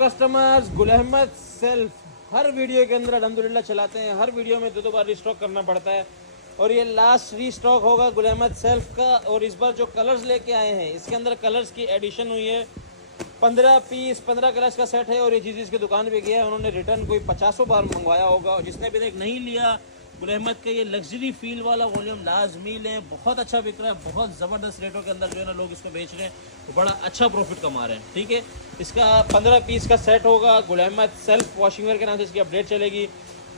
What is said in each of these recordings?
Customers Gul Ahmed self हर video के अंदर अल्हम्दुलिल्लाह चलाते हैं। हर वीडियो में दो बार रिस्टॉक करना पड़ता है और ये लास्ट रीस्टॉक होगा गुल अहमद सेल्फ का। और इस बार जो कलर्स लेके आए हैं इसके अंदर कलर्स की एडिशन हुई है। 15 पीस 15 कलर्स का सेट है और ये जिस की दुकान पे गया है उन्होंने रिटर्न कोई 50 बार मंगवाया होगा। और जिसने भी नहीं लिया गुल अहमद का ये लग्जरी फील वाला वॉल्यूम लाजमी लें, बहुत अच्छा बिक रहा है। बहुत ज़बरदस्त रेटों के अंदर जो है ना लोग इसको बेच रहे हैं तो बड़ा अच्छा प्रॉफिट कमा रहे हैं। ठीक है, इसका 15 पीस का सेट होगा। Gul Ahmed self washing where के नाम से इसकी अपडेट चलेगी।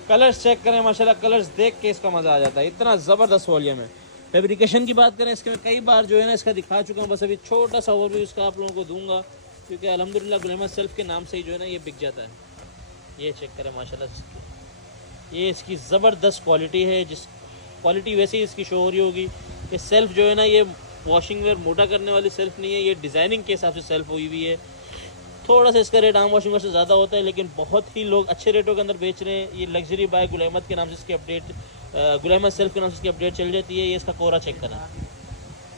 कलर्स चेक करें, माशाल्लाह कलर्स देख के इसका मज़ा आ जाता है, इतना ज़बरदस्त वॉल्यूम है। फैब्रिकेशन की बात करें इसके मैं कई बार जो है ना इसका दिखा चुका हूँ, बस अभी छोटा सा ओवरव्यू इसका आप लोगों को दूंगा क्योंकि अल्हम्दुलिल्लाह गुल अहमद सेल्फ के नाम से ही जो है ना ये बिक जाता है। ये चेक करें माशाल्लाह, ये इसकी ज़बरदस्त क्वालिटी है। जिस क्वालिटी वैसे ही इसकी शो हो रही होगी। ये सेल्फ जो है ना ये वॉशिंग वेयर मोटा करने वाली सेल्फ नहीं है, ये डिज़ाइनिंग के हिसाब से सेल्फ हुई हुई है। थोड़ा सा इसका रेट आम वॉशिंग वेयर से ज़्यादा होता है लेकिन बहुत ही लोग अच्छे रेटों के अंदर बेच रहे हैं। ये लग्जरी बाय गुल अहमद के नाम से इसकी अपडेट, गुल अहमद सेल्फ के नाम से इसकी अपडेट चल जाती है। ये इसका कोरा चेक करें,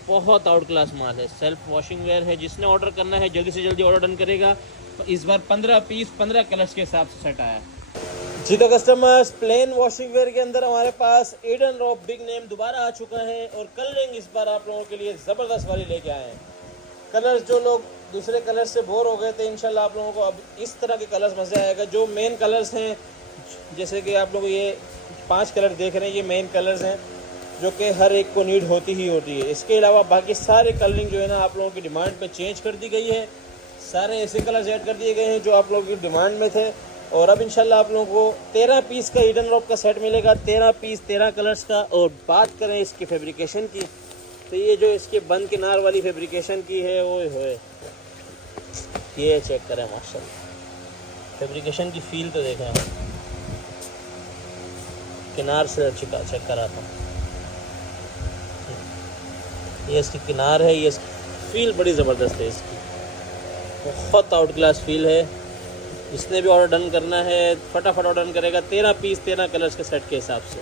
बहुत आउट क्लास माल है। सेल्फ वॉशिंग वेयर है, जिसने ऑर्डर करना है जल्दी से जल्दी ऑर्डर डन करेगा। इस बार 15 पीस 15 कलर्स के हिसाब से सेट आया है। जी तो कस्टमर्स, प्लेन वॉशिंग वेयर के अंदर हमारे पास ईडन रॉक बिग नेम दोबारा आ चुका है और कलरिंग इस बार आप लोगों के लिए ज़बरदस्त वाली लेके आए हैं। कलर्स जो लोग दूसरे कलर्स से बोर हो गए थे, इंशाल्लाह आप लोगों को अब इस तरह के कलर्स मज़े आएगा। जो मेन कलर्स हैं, जैसे कि आप लोग ये 5 कलर देख रहे हैं, ये मेन कलर्स हैं जो कि हर एक को नीड होती ही होती है। इसके अलावा बाकी सारे कलरिंग जो है ना आप लोगों की डिमांड पे चेंज कर दी गई है। सारे ऐसे कलर्स ऐड कर दिए गए हैं जो आप लोगों की डिमांड में थे। और अब इंशाल्लाह आप लोगों को 13 पीस का ईडन रॉक का सेट मिलेगा, 13 पीस 13 कलर्स का। और बात करें इसकी फैब्रिकेशन की तो ये जो इसके बंद किनार वाली फैब्रिकेशन की है ओए होए, ये चेक करें माशाल्लाह फैब्रिकेशन की फील तो देखें। किनार से चेक कराता हूँ, ये इसकी किनार है, ये इसकी फील बड़ी ज़बरदस्त है। इसकी बहुत आउट क्लास फील है। जिसने भी ऑर्डर डन करना है फटाफट ऑर्डर डन करेगा 13 पीस 13 कलर्स के सेट के हिसाब से।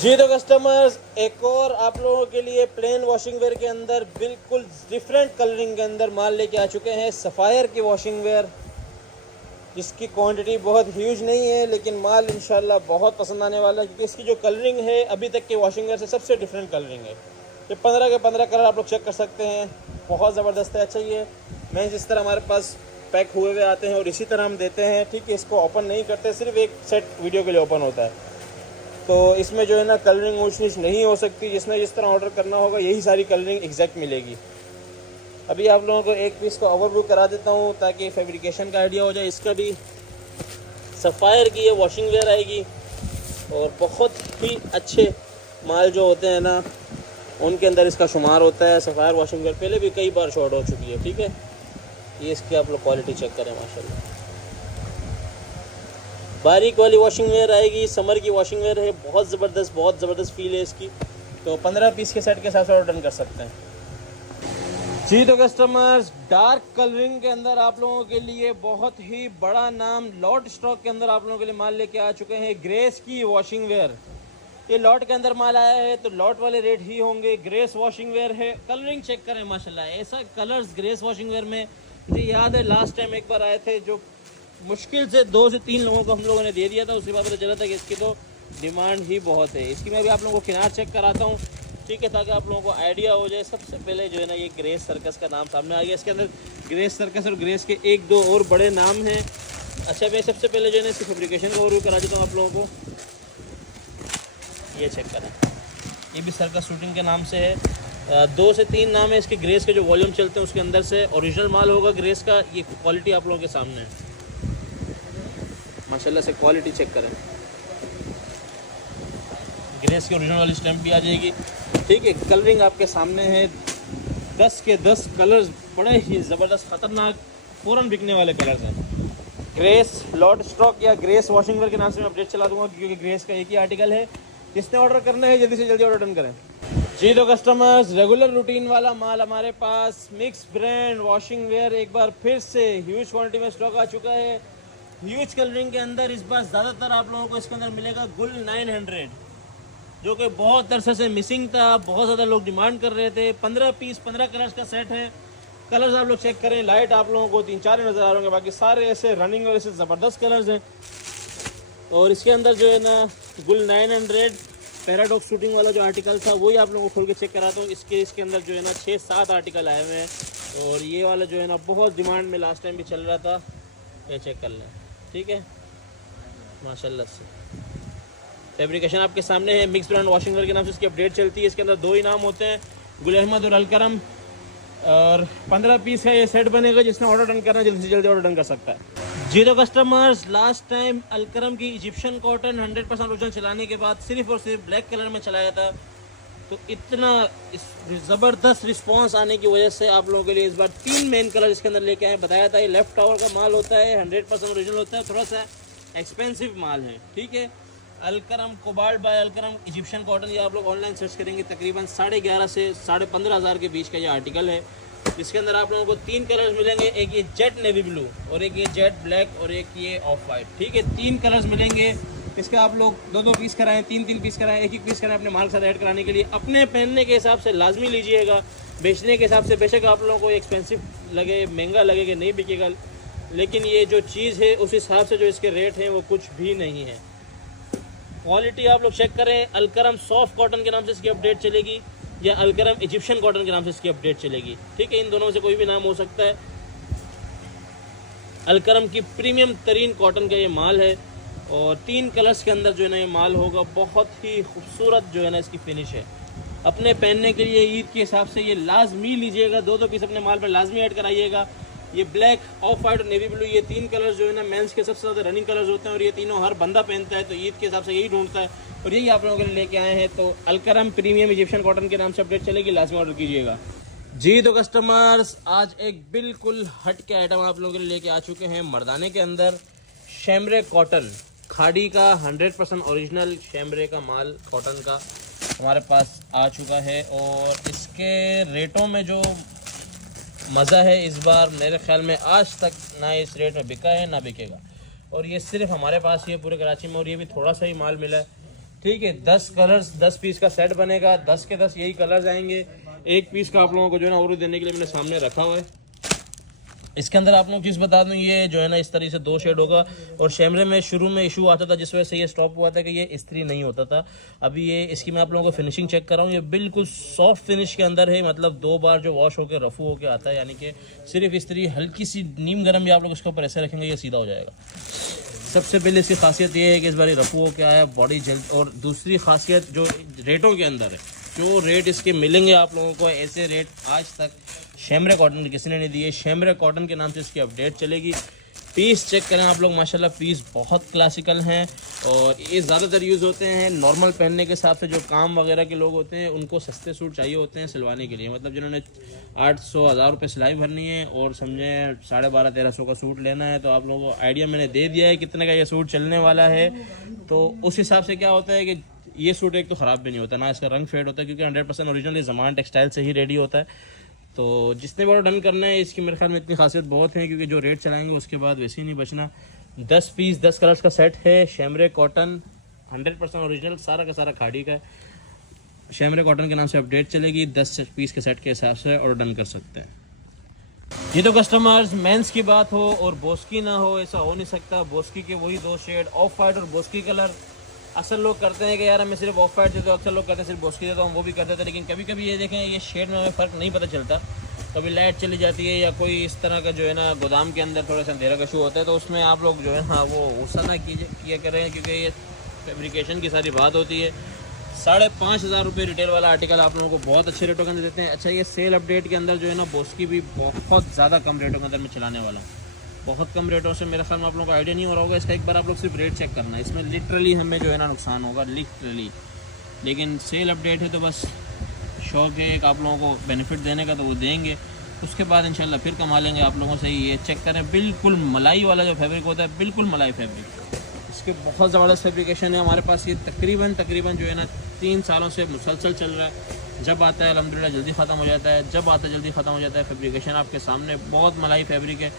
जी तो कस्टमर्स, एक और आप लोगों के लिए प्लेन वॉशिंग वेयर के अंदर बिल्कुल डिफरेंट कलरिंग के अंदर माल लेके आ चुके हैं। सफ़ायर की वॉशिंग वेयर, जिसकी क्वांटिटी बहुत ह्यूज नहीं है लेकिन माल इंशाल्लाह बहुत पसंद आने वाला है क्योंकि इसकी जो कलरिंग है अभी तक के वॉशिंग वेयर से सबसे डिफरेंट कलरिंग है। ये 15 के 15 कलर आप लोग चेक कर सकते हैं, बहुत ज़बरदस्त है। अच्छा, ये मैं जिस तरह हमारे पास पैक हुए हुए आते हैं और इसी तरह हम देते हैं, ठीक है। इसको ओपन नहीं करते, सिर्फ एक सेट वीडियो के लिए ओपन होता है। तो इसमें जो है ना कलरिंग ऊंच नीच नहीं हो सकती। जिसने जिस तरह ऑर्डर करना होगा यही सारी कलरिंग एग्जैक्ट मिलेगी। अभी आप लोगों को एक पीस का ओवरव्यू करा देता हूँ ताकि फैब्रिकेशन का आइडिया हो जाए। इसका भी सफ़ायर की ये वॉशिंग वेयर आएगी और बहुत ही अच्छे माल जो होते हैं ना उनके अंदर इसका शुमार होता है। सफ़ायर वॉशिंग वेयर पहले भी कई बार शॉर्ट हो चुकी है, ठीक है। ये इसकी आप लोग क्वालिटी चेक करें माशाल्लाह, बारीक वाली वॉशिंग वेयर आएगी। समर की वॉशिंग वेयर है, बहुत ज़बरदस्त फील है इसकी। तो 15 पीस के सेट के साथ ऑर्डर डन कर सकते हैं। जी तो कस्टमर्स, डार्क कलरिंग के अंदर आप लोगों के लिए बहुत ही बड़ा नाम लॉट स्टॉक के अंदर आप लोगों के लिए माल लेके आ चुके हैं। ग्रेस की वॉशिंग वेयर, ये लॉट के अंदर माल आया है तो लॉट वाले रेट ही होंगे। ग्रेस वॉशिंग वेयर है, कलरिंग चेक करें माशाल्लाह, ऐसा कलर्स ग्रेस वॉशिंग वेयर में मुझे याद है लास्ट टाइम एक बार आए थे जो मुश्किल से 2 से 3 लोगों को हम लोगों ने दे दिया था। उसके बाद पता चला था कि इसकी तो डिमांड ही बहुत है। इसकी मैं भी आप लोगों को किनार चेक कराता हूँ, ठीक है, ताकि आप लोगों को आइडिया हो जाए। सबसे पहले जो है ना ये ग्रेस सर्कस का नाम सामने आ गया। इसके अंदर ग्रेस सर्कस और ग्रेस के 1-2 और बड़े नाम हैं। अच्छा, मैं सबसे पहले जो है ना इसकी फैब्रिकेशन का ओवरव्यू करा देता हूँ आप लोगों को। ये चेक करें, ये भी सर्कस शूटिंग के नाम से है। 2 से 3 नाम है इसके ग्रेस के जो वॉल्यूम चलते हैं उसके अंदर से। ओरिजिनल माल होगा ग्रेस का। ये क्वालिटी आप लोगों के सामने है माशाल्लाह से, क्वालिटी चेक करें। ग्रेस की ओरिजिनल वाली स्टैम्प भी आ जाएगी, ठीक है। कलरिंग आपके सामने है, 10 के 10 कलर्स बड़े ही ज़बरदस्त ख़तरनाक फ़ौरन बिकने वाले कलर्स हैं। ग्रेस लॉट स्टॉक या ग्रेस वॉशिंग वेयर के नाम से मैं अपडेट चला दूंगा क्योंकि ग्रेस का एक ही आर्टिकल है। जिसने ऑर्डर करना है जल्दी से जल्दी ऑर्डर डन करें। जी तो कस्टमर्स, रेगुलर रूटीन वाला माल हमारे पास मिक्स ब्रांड वॉशिंग वेयर एक बार फिर से ह्यूज क्वांटिटी में स्टॉक आ चुका है। ह्यूज कलरिंग के अंदर इस बार ज़्यादातर आप लोगों को इसके अंदर मिलेगा गुल 900, जो कि बहुत अरसे से मिसिंग था, बहुत ज़्यादा लोग डिमांड कर रहे थे। 15 पीस 15 कलर्स का सेट है। कलर्स आप लोग चेक करें, लाइट आप लोगों को 3-4 नज़र आ रहे होंगे, बाकी सारे ऐसे रनिंग और ऐसे ज़बरदस्त कलर्स हैं। और इसके अंदर जो है ना गुल 900 पैराडॉक्स शूटिंग वाला जो आर्टिकल था वही आप लोगों को खोल के चेक कराता हूँ। इसके अंदर जो है ना 6-7 आर्टिकल आए हुए हैं और ये वाला जो है ना बहुत डिमांड में लास्ट टाइम भी चल रहा था, ये चेक कर लें। ठीक है, माशाल्लाह से फैब्रिकेशन आपके सामने है। मिक्स ब्रांड वॉशिंग वेयर के नाम से इसकी अपडेट चलती है। इसके अंदर 2 इनाम होते हैं, गुल अहमद और अलकरम, और 15 पीस का ये सेट बनेगा। जिसने ऑर्डर डन करना जल्दी से जल्दी ऑर्डर डन कर सकता है। जी तो कस्टमर्स, लास्ट टाइम अलकरम की इजिप्शियन कॉटन 100% ओरिजिनल चलाने के बाद सिर्फ और सिर्फ ब्लैक कलर में चलाया था, तो इतना ज़बरदस्त रिस्पांस आने की वजह से आप लोगों के लिए इस बार 3 मेन कलर इसके अंदर लेके आए। बताया था ये लेफ्ट टावर का माल होता है, 100% ओरिजिनल होता है, थोड़ा सा एक्सपेंसिव माल है। ठीक है, Alkaram cobalt by Alkaram Egyptian cotton, ये आप लोग ऑनलाइन सर्च करेंगे, तकरीबन 11.5 से 15,500 के बीच का ये आर्टिकल है। इसके अंदर आप लोगों को 3 कलर्स मिलेंगे, एक ये जेट नेवी ब्लू और एक ये जेट ब्लैक और एक ये ऑफ वाइट। ठीक है, 3 कलर्स मिलेंगे। इसके आप लोग 2-2 पीस कराएं, 3-3 पीस कराएं, 1-1 पीस कराएं अपने माल के साथ ऐड कराने के लिए। अपने पहनने के हिसाब से लाजमी लीजिएगा, बेचने के हिसाब से बेशक आप लोगों को एक्सपेंसिव लगे, महंगा लगे कि नहीं बिकेगा, लेकिन ये जो चीज़ है उस हिसाब से जो इसके रेट हैं वो कुछ भी नहीं है। क्वालिटी आप लोग चेक करें। अलकरम सॉफ्ट कॉटन के नाम से इसकी अपडेट चलेगी या अलकरम इजिप्शियन कॉटन के नाम से इसकी अपडेट चलेगी। ठीक है, इन दोनों में से कोई भी नाम हो सकता है। अलकरम की प्रीमियम तरीन कॉटन का ये माल है और 3 कलर्स के अंदर जो है ना ये माल होगा। बहुत ही खूबसूरत जो है ना इसकी फिनिश है। अपने पहनने के लिए ईद के हिसाब से ये लाजमी लीजिएगा, 2-2 पीस अपने माल पर लाजमी ऐड कराइएगा। ये ब्लैक, ऑफ वाइट और नेवी ब्लू, ये 3 कलर्स जो है ना मेंस के सबसे ज़्यादा रनिंग कलर्स होते हैं और ये तीनों हर बंदा पहनता है, तो ईद के हिसाब से यही ढूंढता है और यही आप लोगों के लिए लेके आए हैं। तो अलकरम प्रीमियम इजिप्शियन कॉटन के नाम से अपडेट चलेगी, लाजमी ऑर्डर कीजिएगा। जी तो कस्टमर्स, आज एक बिल्कुल हट के आइटम आप लोगों के लिए लेके आ चुके हैं। मर्दाने के अंदर शैमरे कॉटन, खाड़ी का 100% ओरिजिनल शैमरे का माल कॉटन का हमारे पास आ चुका है और इसके रेटों में जो मज़ा है इस बार मेरे ख्याल में आज तक ना इस रेट में बिका है ना बिकेगा। और ये सिर्फ हमारे पास ही है पूरे कराची में और ये भी थोड़ा सा ही माल मिला है। ठीक है, 10 कलर्स, 10 पीस का सेट बनेगा, 10 के 10 यही कलर्स आएंगे। 1 पीस का आप लोगों को जो है ना और देने के लिए मैंने सामने रखा हुआ है। इसके अंदर आप लोग चीज़ बता दूं, ये जो है ना इस तरीके से 2 शेड होगा और शैमरे में शुरू में इशू आता था जिस वजह से ये स्टॉप हुआ था कि ये इस्त्री नहीं होता था। अभी ये इसकी मैं आप लोगों को फिनिशिंग चेक कर रहा हूँ, ये बिल्कुल सॉफ्ट फिनिश के अंदर है। मतलब 2 बार जो वॉश होकर रफू होकर आता है, यानी कि सिर्फ इस्त्री हल्की सी नीम गर्म भी आप लोग उसके ऊपर ऐसे रखेंगे ये सीधा हो जाएगा। सबसे पहले इसकी खासियत ये है कि इस बार रफू होकर आया, बॉडी जल्द। और दूसरी खासियत जो रेटों के अंदर है, जो रेट इसके मिलेंगे आप लोगों को, ऐसे रेट आज तक शैमरे कॉटन के किसी ने नहीं दिए। शैमरे कॉटन के नाम से इसकी अपडेट चलेगी। पीस चेक करें आप लोग, माशाल्लाह पीस बहुत क्लासिकल हैं और ये ज़्यादातर यूज़ होते हैं नॉर्मल पहनने के हिसाब से। जो काम वगैरह के लोग होते हैं उनको सस्ते सूट चाहिए होते हैं सिलवाने के लिए, मतलब जिन्होंने 800-1000 रुपये सिलाई भरनी है और समझें 1250-1300 का सूट लेना है, तो आप लोगों को आइडिया मैंने दे दिया है कितने का ये सूट चलने वाला है। तो उस हिसाब से क्या होता है कि ये सूट एक तो ख़राब भी नहीं होता, ना इसका रंग फेड होता है, क्योंकि 100% ओरिजिनल ज़मान टेक्सटाइल से ही रेडी होता है। तो जितने बार डन करना है, इसकी मेरे ख्याल में इतनी खासियत बहुत है क्योंकि जो रेट चलाएंगे उसके बाद वैसे ही नहीं बचना। 10 पीस 10 कलर्स का सेट है, शैमरे कॉटन 100% ओरिजिनल, सारा का सारा खाड़ी का है। शैमरे कॉटन के नाम से अपडेट चलेगी। 10 पीस के सेट के हिसाब से ऑर्डर डन कर सकते हैं। ये तो कस्टमर्स, मेंस की बात हो और बोस्की ना हो, ऐसा हो नहीं सकता। बोस्की के वही 2 शेड, ऑफ वाइट और बोस्की कलर। अक्सर लोग करते हैं कि यार हमें सिर्फ ऑफ वाइट देते हो, अक्सर लोग करते हैं सिर्फ बोस्की देता हूँ, वो भी कर देते हैं। लेकिन कभी कभी ये देखें, ये शेड में हमें फ़र्क नहीं पता चलता। कभी लाइट चली जाती है या कोई इस तरह का जो है ना गोदाम के अंदर थोड़ा सा अंधेरा का शो होता है, तो उसमें आप लोग जो है ना वो गुस्सा ना किया करें, क्योंकि ये फैब्रिकेशन की सारी बात होती है। 5,500 रुपये रिटेल वाला आर्टिकल आप लोगों को बहुत अच्छे रेटों के अंदर देते हैं। अच्छा, ये सेल अपडेट के अंदर जो है ना बोस्की भी बहुत ज़्यादा कम रेटों के अंदर मैं चलाने वाला हूँ। बहुत कम रेटों से, मेरे ख्याल में आप लोगों को आइडिया नहीं हो रहा होगा इसका। एक बार आप लोग सिर्फ रेट चेक करना है, इसमें लिटरली हमें जो है ना नुकसान होगा, लिटरली। लेकिन सेल अपडेट है तो बस शौक है एक आप लोगों को बेनिफिट देने का, तो वो देंगे। उसके बाद इंशाल्लाह फिर कमा लेंगे आप लोगों से। ये चेक करें, बिल्कुल मलाई वाला जो फैब्रिक होता है, बिल्कुल मलाई फैब्रिक, इसके बहुत ज़बरदस्त फैब्रिकेशन है हमारे पास। ये तकरीबन जो है ना 3 सालों से मुसलसल चल रहा है। जब आता है अल्हम्दुलिल्लाह जल्दी ख़त्म हो जाता है, जब आता है जल्दी ख़त्म हो जाता है। फैब्रिकेशन आपके सामने, बहुत मलाई फैब्रिक है।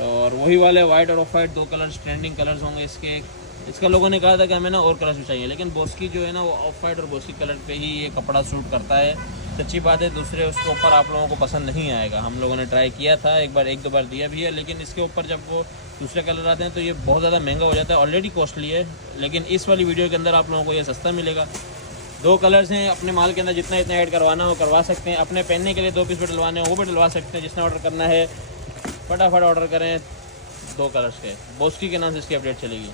और वही वाले वाइट और of white 2 colours trending colours होंगे इसके। इसका लोगों ने कहा था कि हमें ना और कलर्स भी चाहिए, लेकिन बोस्की जो है ना वो ऑफ वाइट और बोस्की कलर पे ही ये कपड़ा सूट करता है। सच्ची बात है, दूसरे उसके ऊपर आप लोगों को पसंद नहीं आएगा। हम लोगों ने ट्राई किया था, एक दो बार दिया भी है, लेकिन इसके ऊपर जब वो दूसरे कलर आते हैं तो ये बहुत ज़्यादा महंगा हो जाता है, ऑलरेडी कॉस्टली है। लेकिन इस वाली वीडियो के अंदर आप लोगों को ये सस्ता मिलेगा। 2 कलर्स हैं, अपने माल के अंदर जितना इतना ऐड करवाना हो करवा सकते हैं। अपने पहनने के लिए 2 पीस भी डलवाने हो वो भी डलवा सकते हैं। जिसने ऑर्डर करना है फटाफट ऑर्डर करें। 2 कलर्स के बोस्की के नाम से इसकी अपडेट चलेगी।